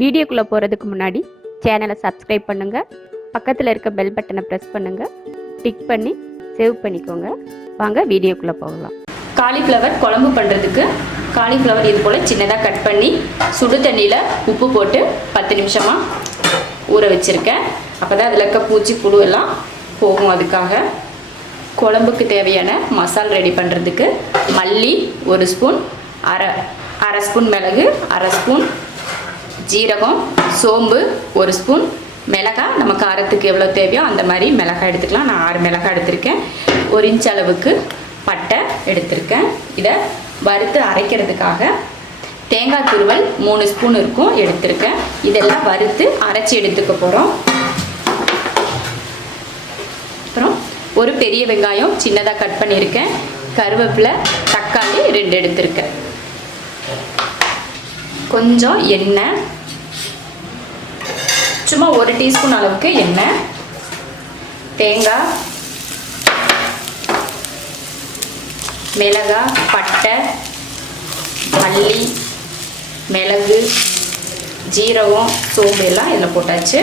வீடியோக்குள்ளே போகிறதுக்கு முன்னாடி சேனலை சப்ஸ்கிரைப் பண்ணுங்கள், பக்கத்தில் இருக்க பெல் பட்டனை ப்ரெஸ் பண்ணுங்கள், டிக் பண்ணி சேவ் பண்ணிக்கோங்க. வாங்க வீடியோக்குள்ளே போகலாம். காலிஃப்ளவர் குழம்பு பண்ணுறதுக்கு காலிஃப்ளவர் இது போல் சின்னதாக கட் பண்ணி சுடு தண்ணியில் உப்பு போட்டு 10 நிமிஷமாக ஊற வச்சுருக்கேன். அப்போ தான் அதில் இருக்க பூச்சி புழு எல்லாம் போகும். அதுக்காக குழம்புக்கு தேவையான மசாலா ரெடி பண்ணுறதுக்கு மல்லி 1 ஸ்பூன், அரை ஸ்பூன் மிளகு, அரை ஸ்பூன் ஜீரகம், சோம்பு 1 ஸ்பூன், மிளகாய் நம்ம காரத்துக்கு எவ்வளோ தேவையோ அந்த மாதிரி மிளகாய் எடுத்துக்கலாம். நான் 6 மிளகாய் எடுத்திருக்கேன். 1 இன்ச் அளவுக்கு பட்டை எடுத்திருக்கேன். இதை வறுத்து அரைக்கிறதுக்காக தேங்காய் துருவல் 3 ஸ்பூன் இருக்கும் எடுத்திருக்கேன். இதெல்லாம் வறுத்து அரைச்சி எடுத்துக்க போகிறோம். அப்புறம் ஒரு பெரிய வெங்காயம் சின்னதாக கட் பண்ணியிருக்கேன். கருவேப்பிலை, தக்காளி 2 எடுத்திருக்கேன். கொஞ்சம் எண்ணெய், சும்மா 1 டீஸ்பூன் அளவுக்கு எண்ணெய், தேங்காய், மிளகாய், பட்டை, மல்லி, மிளகு, ஜீரகம், சோம்பு எல்லாம் இதில் போட்டாச்சு.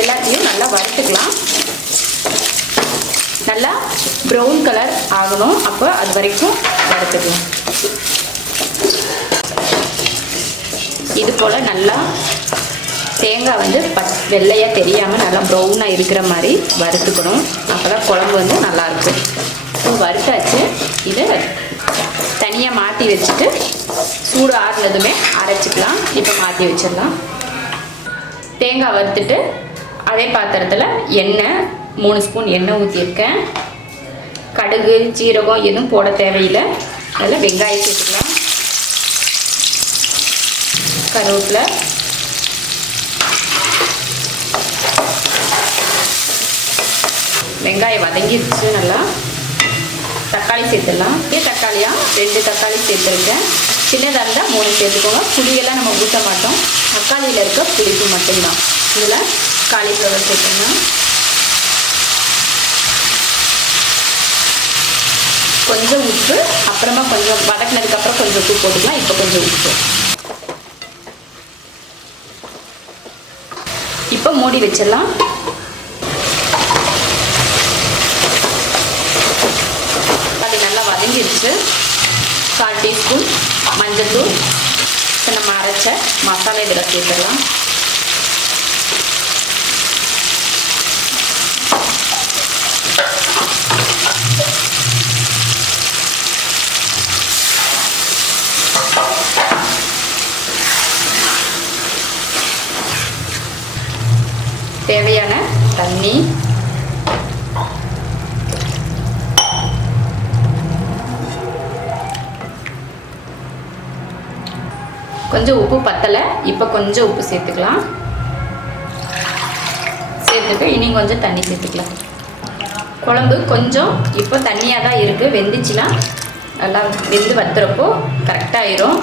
எல்லாத்தையும் நல்லா வறுத்துக்கலாம். நல்லா ப்ரௌன் கலர் ஆகணும். அப்போ அது வரைக்கும் வறுத்துக்கலாம். இது போல் நல்லா தேங்காய் வந்து வெள்ளையாக தெரியாமல் நல்லா ப்ரௌனாக இருக்கிற மாதிரி வறுத்துக்கணும். அப்போ தான் குழம்பு வந்து நல்லாயிருக்கும். வறுத்தாச்சு. இதை தனியாக மாற்றி வச்சுட்டு சூடு ஆறுனதுமே அரைச்சிக்கலாம். இப்போ மாற்றி வச்சிடலாம். தேங்காய் வறுத்துட்டு அதே பாத்திரத்தில் எண்ணெய் 3 ஸ்பூன் எண்ணெய் ஊற்றியிருக்கேன். கடுகு, ஜீரகம் எதுவும் போட தேவையில்லை. அதில் வெங்காயம் சேர்த்துக்கலாம். கருவேப்பிலை, வெங்காயம் வதங்கிடுச்சு. நல்லா தக்காளி சேர்த்துடலாம். தக்காளியா 2 தக்காளி சேர்த்துருக்கேன். சின்னதாக இருந்தால் 3 சேர்த்துக்கோங்க. புளியெல்லாம் நம்ம ஊற்ற மாட்டோம். தக்காளியில் இருக்க புளிப்பு மட்டும்தான். இதில் காலிஃப்ளவர் சேர்த்துக்கலாம். கொஞ்சம் உப்பு, அப்புறமா கொஞ்சம் வதக்கினதுக்கப்புறம் கொஞ்சம் உப்பு போட்டுக்கலாம். இப்போ கொஞ்சம் உப்பு. இப்போ மூடி வச்சிடலாம். அது நல்லா வதங்கிடுச்சு. 1/4 டீஸ்பூன் மஞ்சள்தூள். இப்போ நம்ம அரைச்ச மசாலா இதில் சேர்த்துடலாம். தேவையான தண்ணி, கொஞ்சம் உப்பு பத்தலை. இப்போ கொஞ்சம் உப்பு சேர்த்துக்கலாம். சேர்த்துட்டு இனி கொஞ்சம் தண்ணி சேர்த்துக்கலாம். குழம்பு கொஞ்சம் இப்போ தண்ணியாக தான் இருக்குது. வெந்துச்சுன்னா நல்லா வெந்து வத்துறப்போ கரெக்டாகிடும்.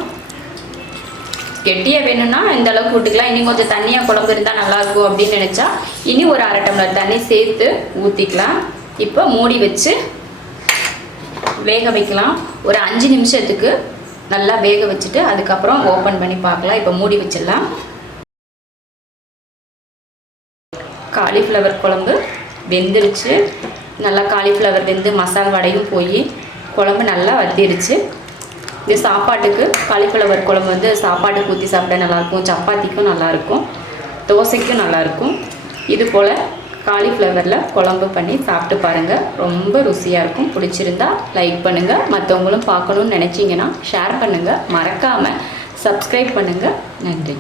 கெட்டியாக வேணும்னா இந்த அளவுக்கு விட்டுக்கலாம். இனி கொஞ்சம் தண்ணியாக குழம்பு இருந்தால் நல்லாயிருக்கும் அப்படின்னு நினச்சா இனி ஒரு 1/2 டம்ளர் தண்ணி சேர்த்து ஊற்றிக்கலாம். இப்போ மூடி வச்சு வேக வைக்கலாம். ஒரு 5 நிமிஷத்துக்கு நல்லா வேக வச்சுட்டு அதுக்கப்புறம் ஓப்பன் பண்ணி பார்க்கலாம். இப்போ மூடி வச்சிடலாம். காலிஃப்ளவர் குழம்பு வெந்துருச்சு. நல்லா காலிஃப்ளவர் வெந்து மசாலா வடையும் போய் குழம்பு நல்லா வத்திருச்சு. இது சாப்பாட்டுக்கு காலிஃப்ளவர் குழம்பு வந்து சாப்பாட்டுக்கு ஊற்றி சாப்பிட நல்லாயிருக்கும். சப்பாத்திக்கும் நல்லாயிருக்கும், தோசைக்கும் நல்லாயிருக்கும். இது போல் காலிஃப்ளவரில் குழம்பு பண்ணி சாப்பிட்டு பாருங்கள். ரொம்ப ருசியாக இருக்கும். பிடிச்சிருந்தா லைக் பண்ணுங்கள். மற்றவங்களும் பார்க்கணுன்னு நினச்சிங்கன்னா ஷேர் பண்ணுங்கள். மறக்காமல் சப்ஸ்கிரைப் பண்ணுங்கள். நன்றி.